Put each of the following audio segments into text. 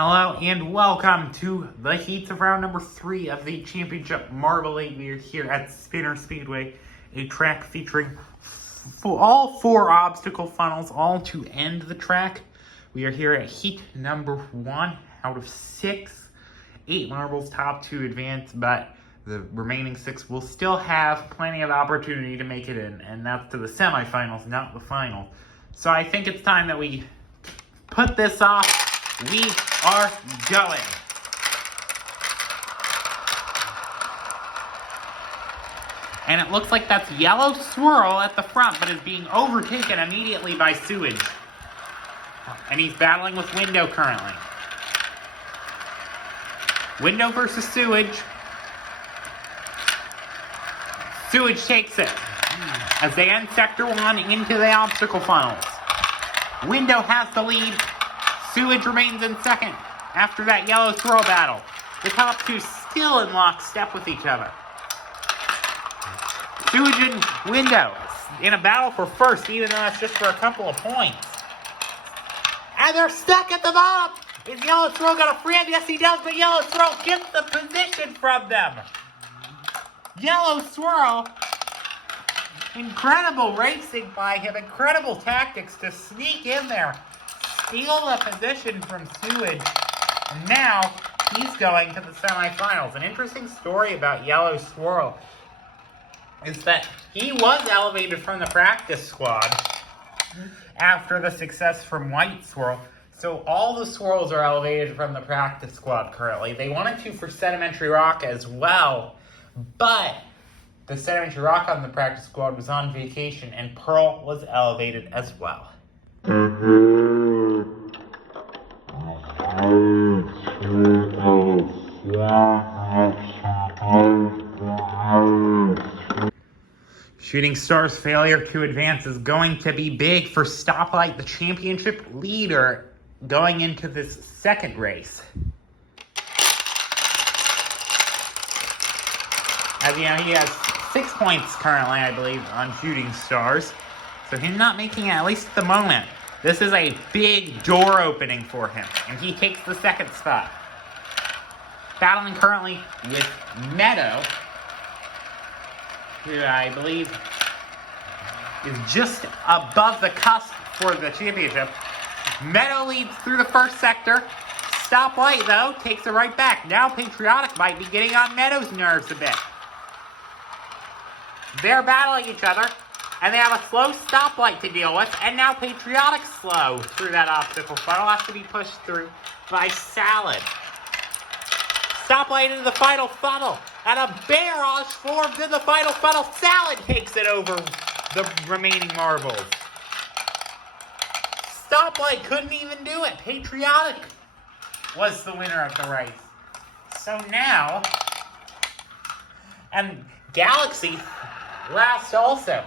Hello and welcome to the heats of round number 3 of the championship Marble League. We are here at Speedway, a track featuring all 4 obstacle funnels, all to end the track. We are here at heat number 1 out of 6. 8 marbles, top 2 advance, but the remaining 6 will still have plenty of opportunity to make it in, and that's to the semifinals, not the final. So I think it's time that we put this off. We are going. And it looks like that's Yellow Swirl at the front, but is being overtaken immediately by Sewage. And he's battling with Window currently. Window versus Sewage. Sewage takes it as they end Sector 1 into the obstacle funnels. Window has the lead. Sewage remains in second after that Yellow Swirl battle. The top 2 still in lockstep with each other. Sewage and Window in a battle for first, even though it's just for a couple of points. And they're stuck at the bottom. Is Yellow Swirl got a friend? Yes, he does, but Yellow Swirl gets the position from them. Yellow Swirl, incredible racing by him, incredible tactics to sneak in there. Steal the position from Sewage, and now he's going to the semifinals. An interesting story about Yellow Swirl is that he was elevated from the practice squad after the success from White Swirl. So all the swirls are elevated from the practice squad currently. They wanted to for Sedimentary Rock as well, but the Sedimentary Rock on the practice squad was on vacation, and Pearl was elevated as well. Shooting Star's failure to advance is going to be big for Stoplight, the championship leader, going into this second race. As you know, he has 6 points currently, I believe, on Shooting Stars. So him not making it, at least at the moment, this is a big door opening for him, and he takes the second spot. Battling currently with Meadow, who I believe is just above the cusp for the championship. Meadow leads through the first sector. Stoplight, though, takes it right back. Now Patriotic might be getting on Meadow's nerves a bit. They're battling each other, and they have a slow Stoplight to deal with, and now Patriotic slow through that obstacle funnel. Has to be pushed through by Salad. Stoplight into the final funnel, and a barrage forms in the final funnel. Salad takes it over the remaining marbles. Stoplight couldn't even do it. Patriotic was the winner of the race. So now, and Galaxy last also.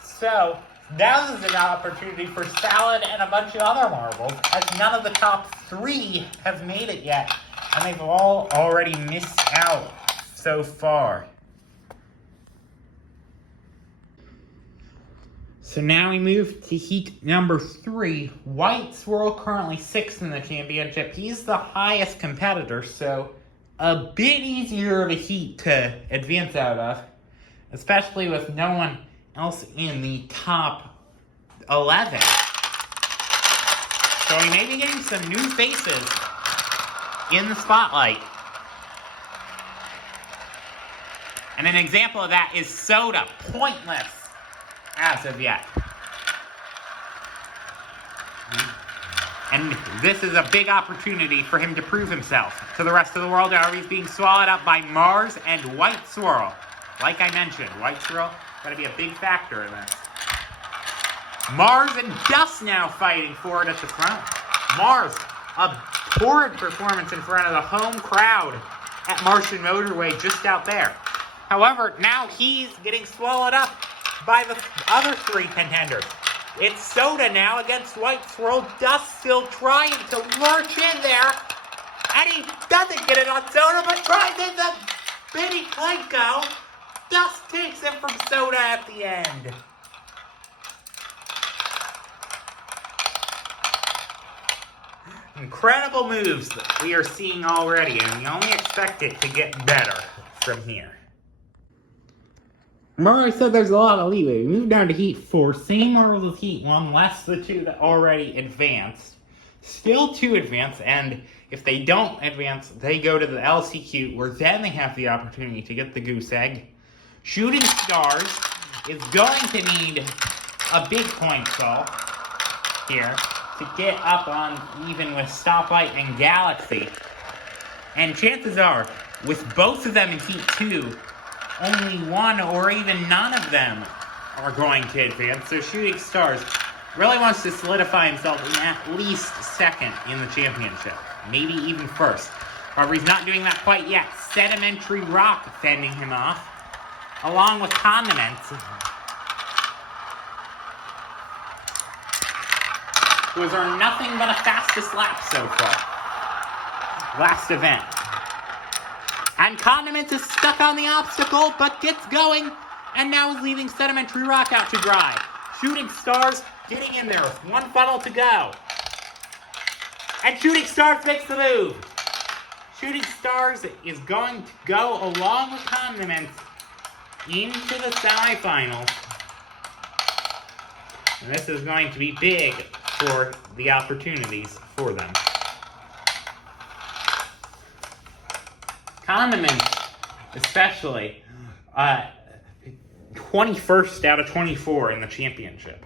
So now there's an opportunity for Salad and a bunch of other marbles, as none of the top 3 have made it yet, and they've all already missed out so far. So now we move to heat number 3. White Swirl currently 6th in the championship. He's the highest competitor, so a bit easier of a heat to advance out of, especially with no one else in the top 11. So we may be getting some new faces in the spotlight. And an example of that is Soda, pointless as of yet. And this is a big opportunity for him to prove himself to the rest of the world. However, he's being swallowed up by Mars and White Swirl. Like I mentioned, White Swirl going to be a big factor in this. Mars and Dust now fighting for it at the front. Mars, a horrid performance in front of the home crowd at Martian Motorway just out there. However, now he's getting swallowed up by the other 3 contenders. It's Soda now against White Swirl. Dust still trying to lurch in there. And he doesn't get it on Soda, but tries in the Benny Klenko. Dust takes it from Soda at the end. Incredible moves that we are seeing already, and we only expect it to get better from here. Remember I said there's a lot of leeway. We moved down to Heat 4. Same marbles as Heat 1, less the two that already advanced. Still two advance, and if they don't advance, they go to the LCQ, where then they have the opportunity to get the goose egg. Shooting Stars is going to need a big point stall here to get up on even with Stoplight and Galaxy. And chances are, with both of them in Heat 2, only one or even none of them are going to advance. So Shooting Stars really wants to solidify himself in at least second in the championship. Maybe even first. However, he's not doing that quite yet. Sedimentary Rock fending him off, along with Condiments, who has earned nothing but a fastest lap so far. Last event. And Condiments is stuck on the obstacle, but gets going, and now is leaving Sedimentary Rock out to dry. Shooting Stars getting in there with one funnel to go. And Shooting Stars makes the move. Shooting Stars is going to go along with Condiments into the semifinals. And this is going to be big for the opportunities for them. Condiments, especially, 21st out of 24 in the championship.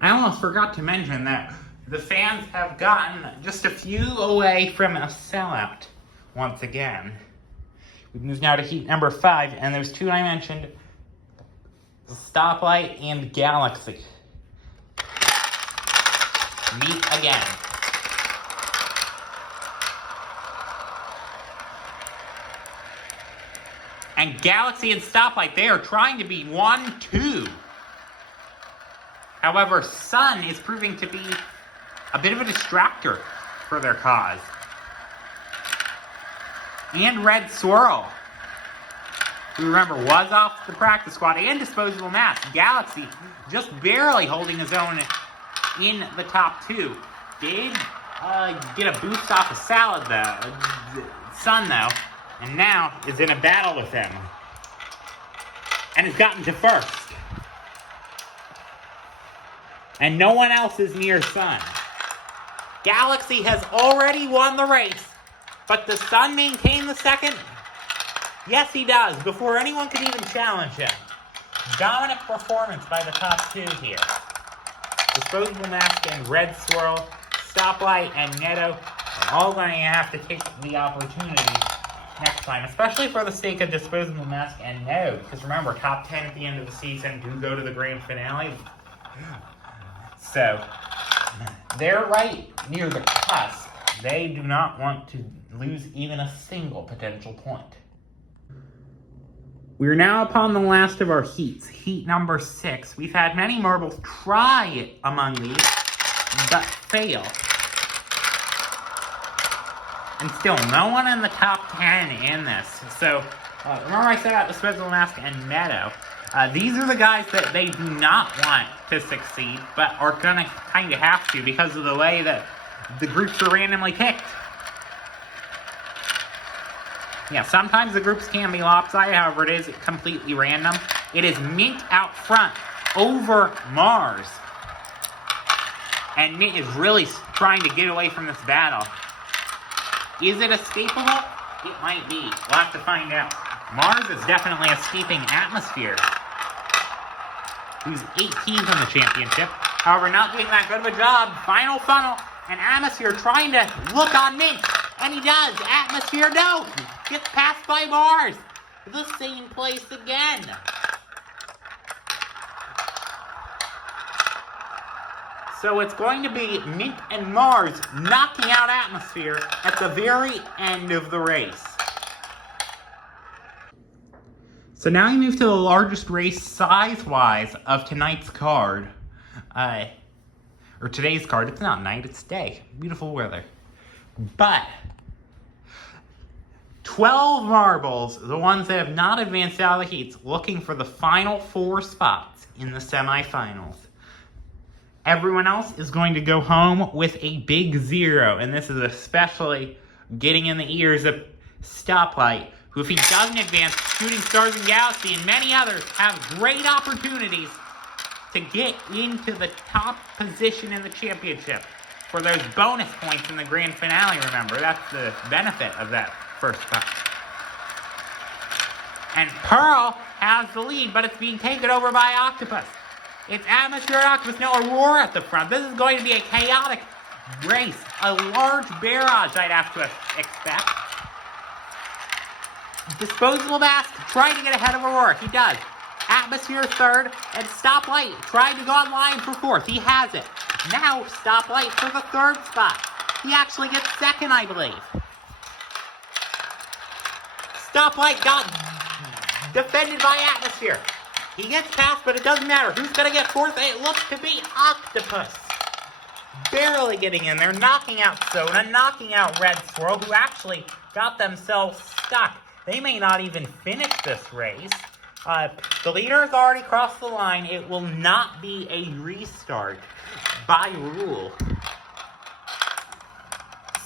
I almost forgot to mention that the fans have gotten just a few away from a sellout once again. We move now to Heat number 5, and those two I mentioned, Stoplight and Galaxy, meet again. And Galaxy and Stoplight, they are trying to be 1-2. However, Sun is proving to be a bit of a distractor for their cause. And Red Swirl, who remember was off the practice squad, and Disposable Mask. Galaxy just barely holding his own in the top 2. Did get a boost off of Salad though, Sun though, and now is in a battle with him. And has gotten to first. And no one else is near Sun. Galaxy has already won the race, but does Sun maintain the second? Yes, he does, before anyone could even challenge him. Dominant performance by the top 2 here. Disposable Mask and Red Swirl, Stoplight and Netto are all going to have to take the opportunity next time, especially for the sake of Disposable Mask and Netto, because remember, top 10 at the end of the season do go to the grand finale. So, they're right near the cusp. They do not want to lose even a single potential point. We're now upon the last of our heats, heat number 6. We've had many marbles try among these, but fail. And still, no one in the top 10 in this. So, remember I said about Disposable Mask and Meadow. These are the guys that they do not want to succeed, but are going to kind of have to because of the way that the groups are randomly picked. Yeah, sometimes the groups can be lopsided, however it is completely random. It is Mint out front over Mars. And Mint is really trying to get away from this battle. Is it escapable? It might be. We'll have to find out. Mars is definitely escaping Atmosphere, who's 18th in the championship. However, not doing that good of a job. Final funnel, and Atmosphere trying to look on Mint. And he does. Atmosphere, no. Gets passed by Mars. The same place again. So it's going to be Mint and Mars knocking out Atmosphere at the very end of the race. So now we move to the largest race size-wise of tonight's card. Or today's card. It's not night, it's day. Beautiful weather. But 12 marbles, the ones that have not advanced out of the heats, looking for the final 4 spots in the semifinals. Everyone else is going to go home with a big 0, and this is especially getting in the ears of Stoplight, who, if he doesn't advance, Shooting Stars and Galaxy and many others have great opportunities to get into the top position in the championship for those bonus points in the grand finale, remember. That's the benefit of that first cut. And Pearl has the lead, but it's being taken over by Octopus. It's Atmosphere and Octopus, no Aurora at the front. This is going to be a chaotic race. A large barrage, I'd have to expect. Disposable Mask trying to get ahead of Aurora. He does. Atmosphere third, and Stoplight trying to go online for fourth. He has it. Now Stoplight for the third spot. He actually gets second, I believe. Stoplight got defended by Atmosphere. He gets past, but it doesn't matter. Who's going to get fourth? It looks to be Octopus. Barely getting in there, knocking out Soda, knocking out Red Swirl, who actually got themselves stuck. They may not even finish this race. The leader has already crossed the line. It will not be a restart by rule.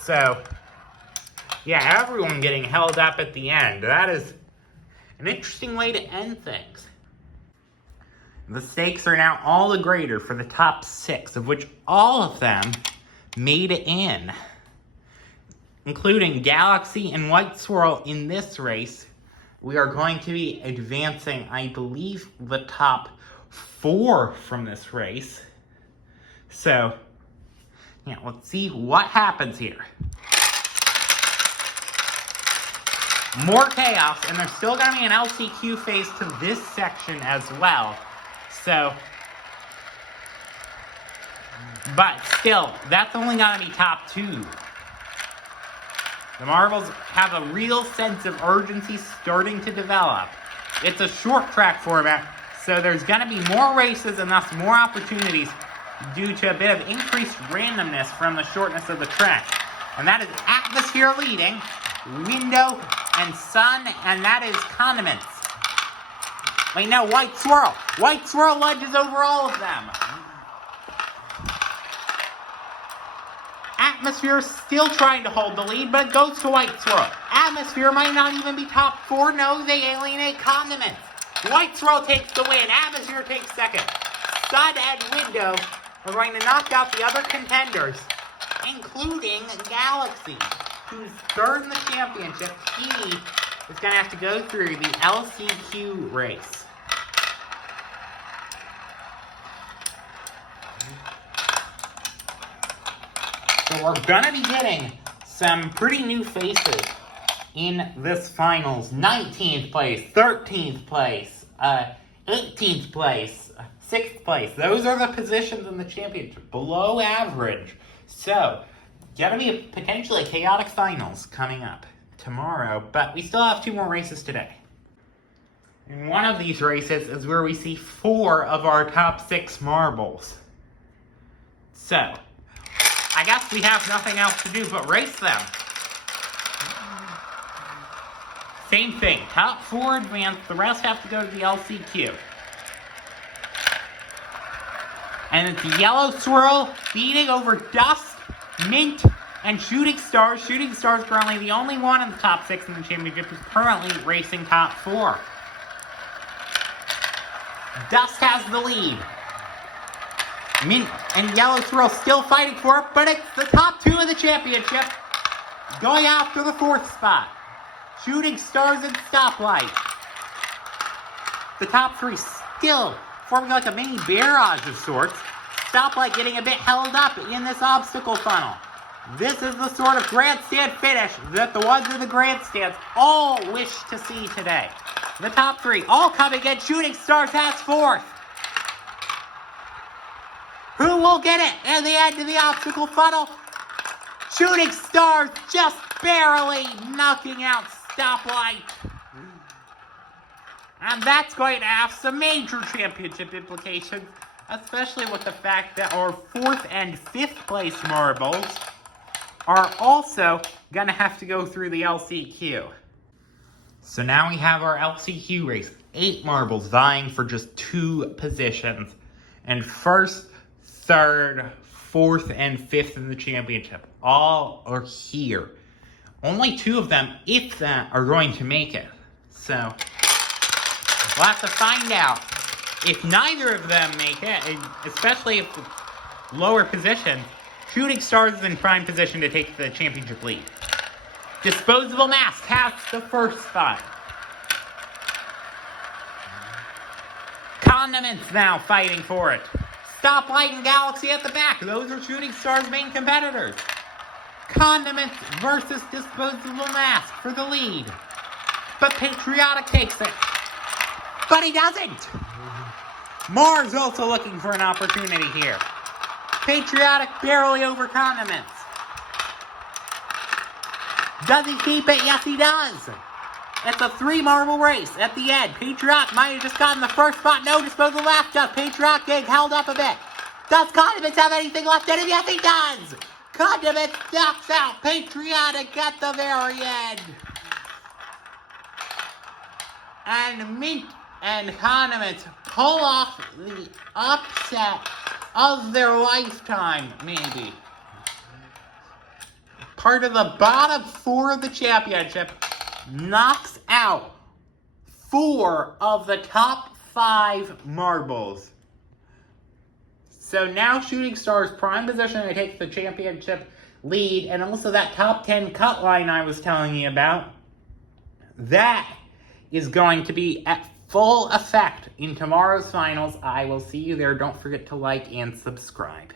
So, yeah, everyone getting held up at the end. That is an interesting way to end things. The stakes are now all the greater for the top 6, of which all of them made it in, including Galaxy and White Swirl in this race. We are going to be advancing, I believe, the top 4 from this race. So, yeah, let's see what happens here. More chaos, and there's still going to be an LCQ phase to this section as well. So, but still, that's only going to be top 2. The marbles have a real sense of urgency starting to develop. It's a short track format, so there's going to be more races and thus more opportunities due to a bit of increased randomness from the shortness of the track. And that is Atmosphere leading, Window and Sun, and that is Condiments. Wait, no, White Swirl. White Swirl lunges over all of them. Atmosphere still trying to hold the lead, but it goes to White Swirl. Atmosphere might not even be top 4. No, they alienate Condiments. White Swirl takes the win. Atmosphere takes second. Sun and Window are going to knock out the other contenders, including Galaxy, who's third in the championship. He is going to have to go through the LCQ race. So we're going to be getting some pretty new faces in this finals. 19th place, 13th place, 18th place, 6th place. Those are the positions in the championship, below average. So, going to be potentially chaotic finals coming up tomorrow, but we still have 2 more races today. And one of these races is where we see 4 of our top 6 marbles. So, I guess we have nothing else to do but race them. Same thing, top 4 advance, the rest have to go to the LCQ. And it's Yellow Swirl beating over Dust, Mint, and Shooting Stars. Shooting Stars currently the only one in the top 6 in the championship who's currently racing top 4. Dust has the lead. Mint and Yellow Swirl still fighting for it, but it's the top 2 of the championship going after the 4th spot. Shooting Stars and Stoplight. The top 3 still forming like a mini barrage of sorts. Stoplight getting a bit held up in this obstacle funnel. This is the sort of grandstand finish that the ones in the grandstands all wish to see today. The top 3 all coming in. Shooting Stars has 4th. Who will get it at the end of the obstacle funnel? Shooting Stars just barely knocking out Stoplight. And that's going to have some major championship implications, especially with the fact that our 4th and 5th place marbles are also going to have to go through the LCQ. So now we have our LCQ race. 8 marbles vying for just 2 positions. And first, 3rd, 4th, and 5th in the championship. All are here. Only 2 of them, if that, are going to make it. So, we'll have to find out. If neither of them make it, especially if the lower position, Shooting Stars is in prime position to take the championship lead. Disposable Mask has the first spot. Condiments now fighting for it. Stoplight and Galaxy at the back. Those are Shooting Stars' main competitors. Condiments versus Disposable Mask for the lead. But Patriotic takes it. But he doesn't. Mars also looking for an opportunity here. Patriotic barely over Condiments. Does he keep it? Yes, he does. It's a 3-marble race at the end. Patriotic might have just gotten the first spot. No, Disposable Mask does. Patriotic getting held up a bit. Does Condiments have anything left in him? Yes, he does. Condiments knocks out Patriotic at the very end. And Mint and Condiments pull off the upset of their lifetime, maybe. Part of the bottom 4 of the championship knocks out 4 of the top 5 marbles. So now Shooting Stars prime position to take the championship lead, and also that top 10 cut line I was telling you about, that is going to be at full effect in tomorrow's finals. I will see you there. Don't forget to like and subscribe.